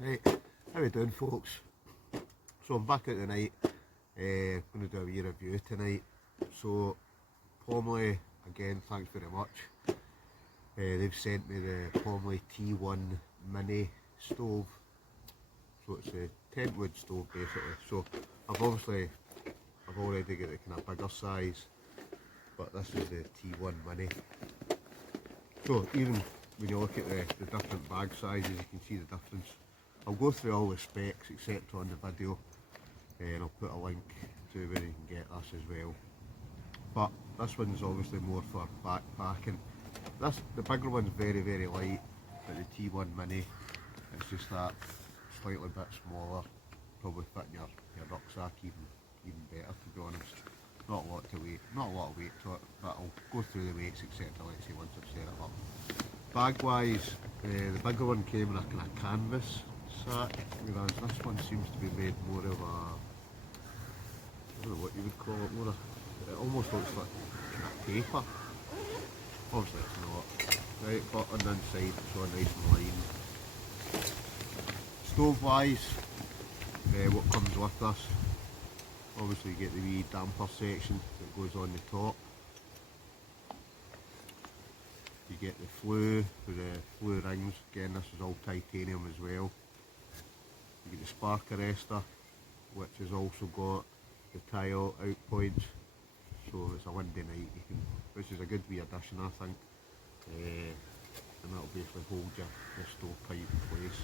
Right, how we doing folks? So I'm back out tonight, going to do a wee review tonight. So Pomoly, again, thanks very much. They've sent me the Pomoly T1 mini stove. So it's a tent wood stove basically. So I've already got the kind of bigger size, but this is the T1 mini. So even when you look at the different bag sizes, you can see the difference. I'll go through all the specs except on the video, and I'll put a link to where you can get this as well. But this one's obviously more for backpacking. The bigger one's very light, but the T1 mini, it's just that slightly bit smaller, probably fitting your rucksack even better, to be honest. Not a lot of weight to it, but I'll go through the weights etc. Let's see once I've set it up. Bag wise, the bigger one came in a kind of canvas sack, whereas this one seems to be made more of a, I don't know what you would call it, it almost looks like paper. Obviously it's not, right, but on the inside it's all nice and lined. Stove wise, what comes with this, obviously you get the wee damper section that goes on the top. You get the flue with the flue rings, again this is all titanium as well. You get the spark arrestor, which has also got the tile out points, so it's a windy night, which is a good wee addition I think, and that'll basically hold your stovepipe in place.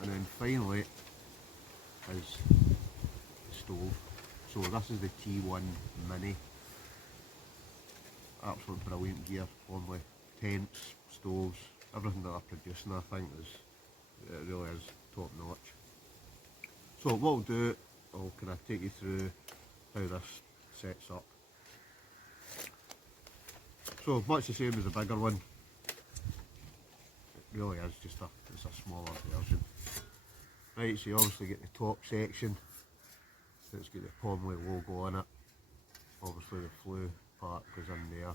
And then finally is the stove. So this is the T1 mini. Absolute brilliant gear, only tents, stoves, everything that they're producing I think it really is top notch. So what I'll do, I'll kind of take you through how this sets up. So much the same as the bigger one, it really is just it's a smaller version. Right, so you obviously get the top section, it's got the Pomoly logo on it, obviously the flue part goes in there.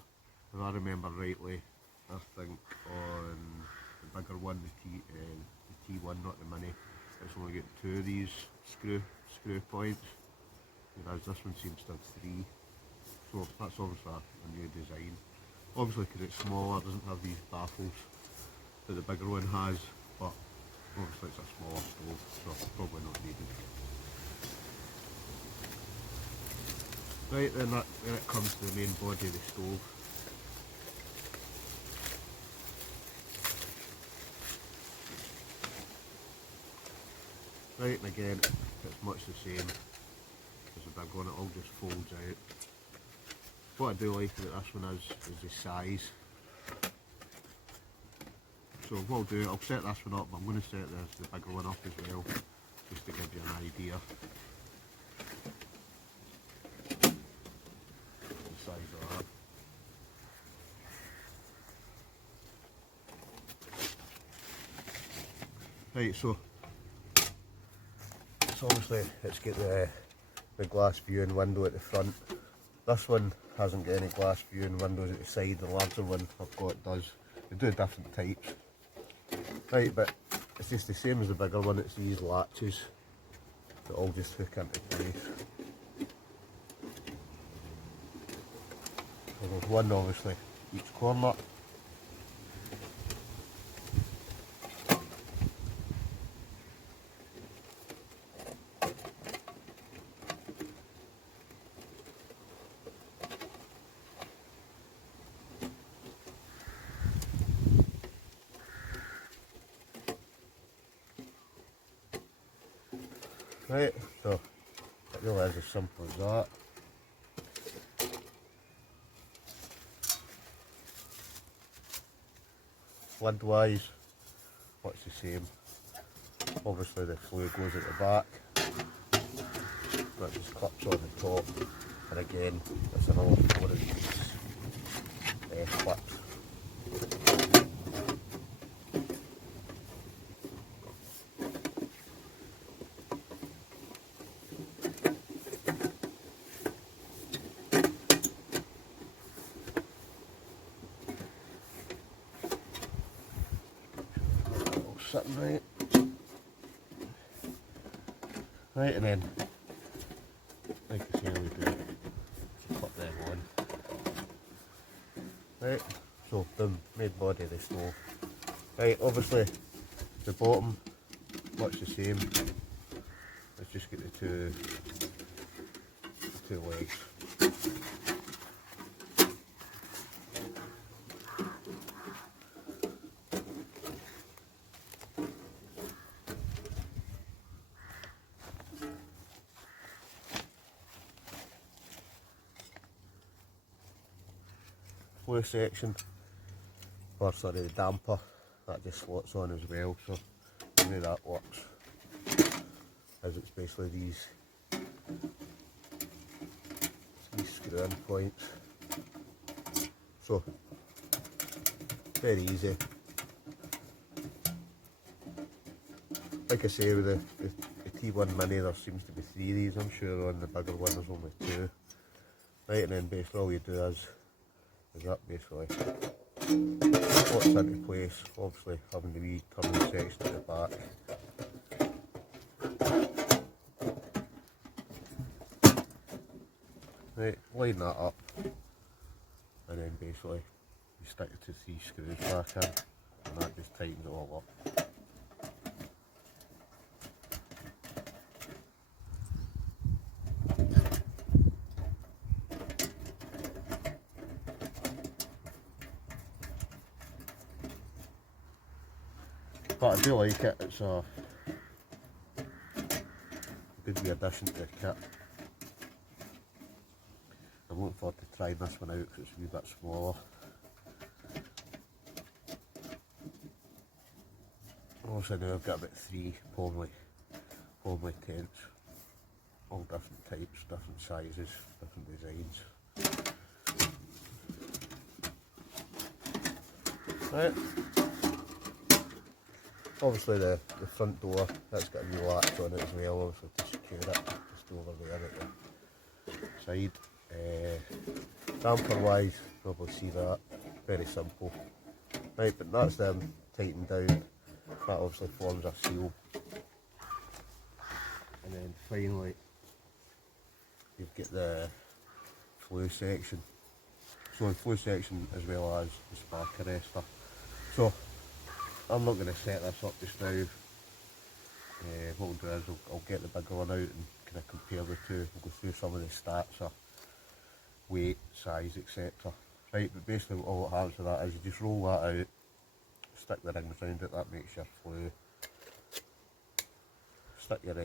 If I remember rightly, I think on the bigger one, the T1, not the mini, it's only got 2 of these screw points, whereas this one seems to have 3. So that's obviously a new design. Obviously because it's smaller, it doesn't have these baffles that the bigger one has, but obviously it's a smaller stove, so probably not needed. Right, then it comes to the main body of the stove. Right, and again, it's much the same as the big one, it all just folds out. What I do like about this one is the size. So what I'll do, I'll set this one up, but I'm going to set the bigger one up as well, just to give you an idea. Size of that. Right, so obviously it's got the glass viewing window at the front. This one hasn't got any glass viewing windows at the side. The larger one I've got does. They do different types. Right, but it's just the same as the bigger one. It's these latches that all just hook into place. So there's one obviously each corner. Right, so it really is as simple as that. Lid wise, much the same. Obviously the flue goes at the back, that just clips on the top, and again it's another 4 of these clips. sitting right. Right, and then, like I say, we do put them on. Right, so the main body of the stove. Right, obviously the bottom, much the same. Let's just get the two legs. Flue section, or sorry, the damper, that just slots on as well, so the way that works is it's basically these screw-in points, so very easy. Like I say, with the T1 Mini there seems to be 3 of these, I'm sure on the bigger one there's only 2. Right, and then basically all you do is that basically slots into place, obviously having the wee turning section at the back. Right, line that up, and then basically you stick it to 3 screws back in, and that just tightens it all up. But I do like it, it's a good wee addition to the kit. I'm looking forward to trying this one out because it's a wee bit smaller. Also now I've got about 3 Pomoly tents, all different types, different sizes, different designs. Right. Obviously the front door, that's got a wee latch on it as well, obviously to secure it, just over there at the side. Damper wise, probably see that, very simple. Right, but that's them tightened down, that obviously forms a seal. And then finally, you've got the flue section. So the flue section as well as the spark arrestor. So I'm not going to set this up just now. What we'll do is I'll get the bigger one out and kind of compare the two. We'll go through some of the stats of weight, size, etc. Right, but basically all that happens with that is you just roll that out, stick the rings around it, that makes your flue. Stick your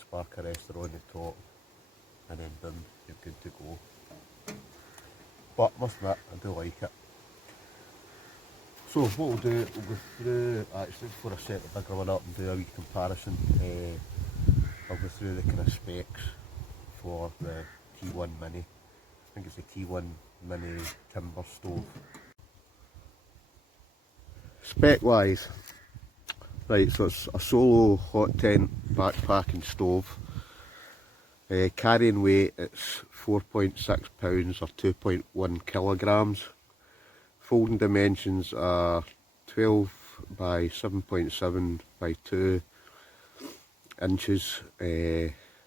spark arrestor on the top, and then boom, you're good to go. But I must admit, I do like it. So what we'll do, we'll go through, actually before I set the bigger one up and do a wee comparison, I'll go through the kind of specs for the T1 Mini. I think it's the T1 Mini timber stove. Spec wise, right, so it's a solo hot tent backpacking stove. Carrying weight, it's 4.6 pounds or 2.1 kilograms. Folding dimensions are 12 by 7.7 by 2 inches.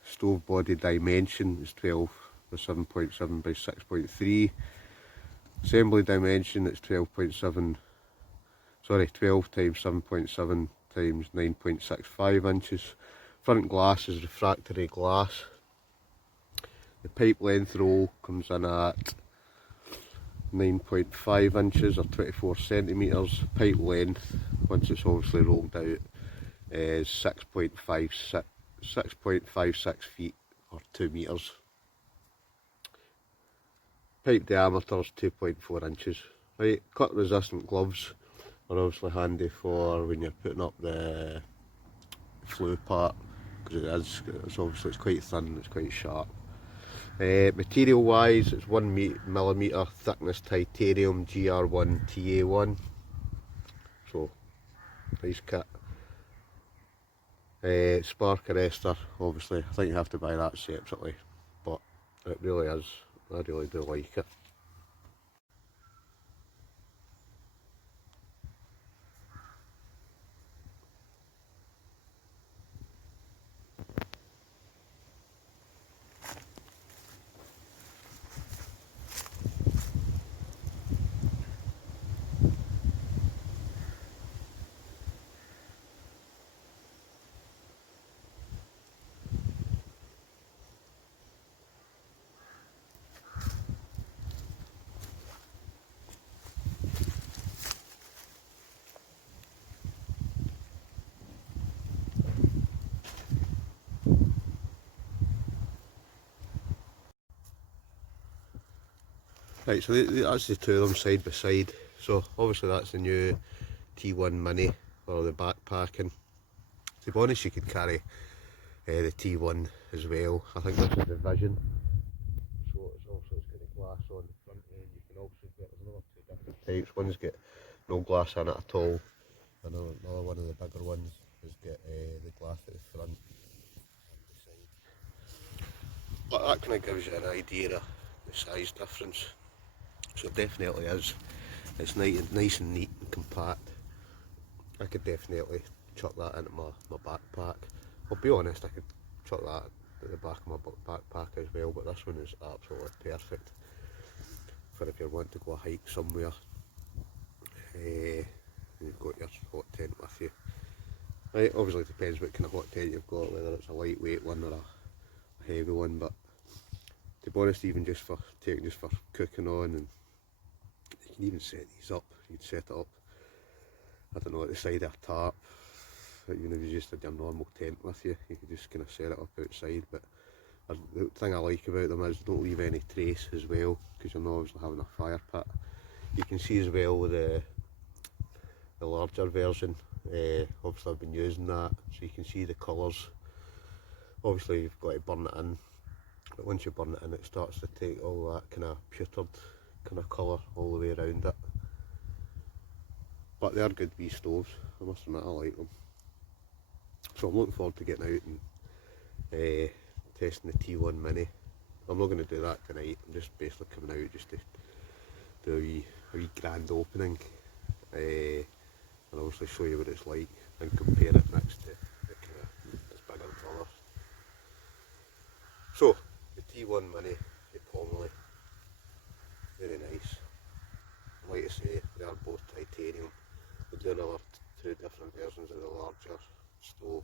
Stove body dimension is 12 by 7.7 by 6.3. Assembly dimension is 12 times 7.7 times 9.65 inches. Front glass is refractory glass. The pipe length roll comes in at 9.5 inches or 24 centimetres. Pipe length, once it's obviously rolled out, is 6.56 feet or 2 metres. Pipe diameter is 2.4 inches. Right, cut resistant gloves are obviously handy for when you're putting up the flue part, because it's quite thin, it's quite sharp. Material wise, it's 1mm thickness titanium GR1 TA1, so nice kit. Spark arrestor, obviously I think you have to buy that separately, but it really is, I really do like it. Right, so that's the two of them side by side. So obviously that's the new T1 Mini for the backpacking. To be honest, you could carry the T1 as well. I think this is the Vision. So it's got a glass on the front end. You can also get, there's another two different types. One's got no glass in it at all. Another one of the bigger ones has got the glass at the front and the side. But that kind of gives you an idea of the size difference. So it definitely is. It's nice and neat and compact. I could definitely chuck that into my backpack. I'll be honest, I could chuck that at the back of my backpack as well, but this one is absolutely perfect for if you want to go hike somewhere. You've got your hot tent with you. Right, obviously it depends what kind of hot tent you've got, whether it's a lightweight one or a heavy one, but to be honest, even just for cooking on, and you can even set these up. You can set it up, I don't know, at the side of a tarp. Even if you just had your normal tent with you, you could just kind of set it up outside. But the thing I like about them is they don't leave any trace as well, because you're not obviously having a fire pit. You can see as well with the larger version, obviously I've been using that, so you can see the colours. Obviously you've got to burn it in, but once you burn it in, it starts to take all that kind of pewtered kind of colour all the way around it. But they are good wee stoves, I must admit, I like them. So I'm looking forward to getting out and testing the T1 Mini. I'm not going to do that tonight, I'm just basically coming out just to do a wee grand opening, and obviously show you what it's like and compare it next to the kind of its bigger brother. So the T1 Mini, the Pomoly, very nice. Like I say, they are both titanium. We do another two different versions of the larger stove,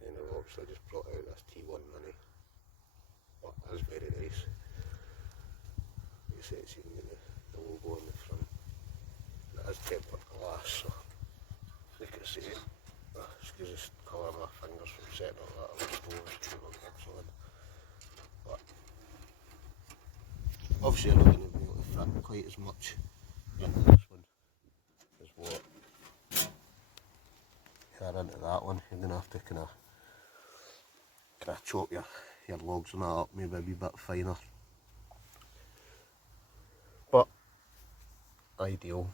and I've obviously just brought out this T1 Mini, but it is very nice. Like I say, it's even got the logo on the front. It is tempered glass, so like I say, excuse the colour of my fingers from setting up that other stove, it's going to look excellent. But obviously I'm not going to be able to fit quite as much into this one as what you are into that one. You're going to have to kind of chop your logs and that up, maybe a wee bit finer. But ideal.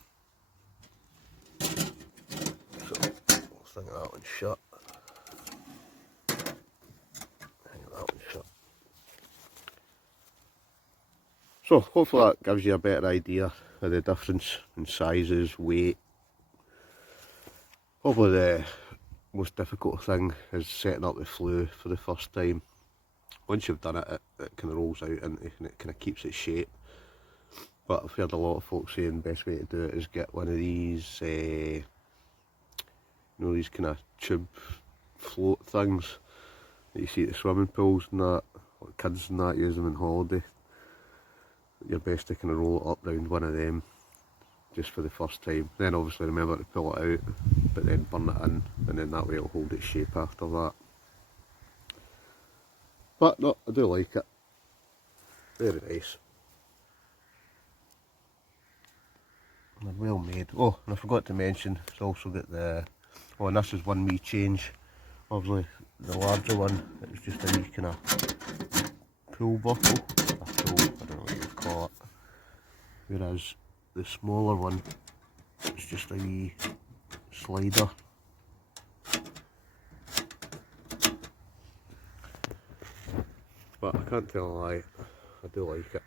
So let's think that one's shut. That one's shut. So hopefully that gives you a better idea of the difference in sizes, weight. Probably the most difficult thing is setting up the flue for the first time. Once you've done it, it kind of rolls out and it kind of keeps its shape. But I've heard a lot of folks saying the best way to do it is get one of these, you know, these kind of tube float things that you see at the swimming pools and that, or kids and that use them on holiday. You're best to kind of roll it up round one of them just for the first time. Then obviously remember to pull it out, but then burn it in, and then that way it'll hold its shape after that. But no, I do like it. Very nice. And well made. Oh, and I forgot to mention, it's also got the, oh, and this is one wee change. Obviously the larger one, it's just a wee kind of pool bottle. I don't know what you would call it. Whereas the smaller one, it's just a wee slider. But I can't tell a lie, I do like it.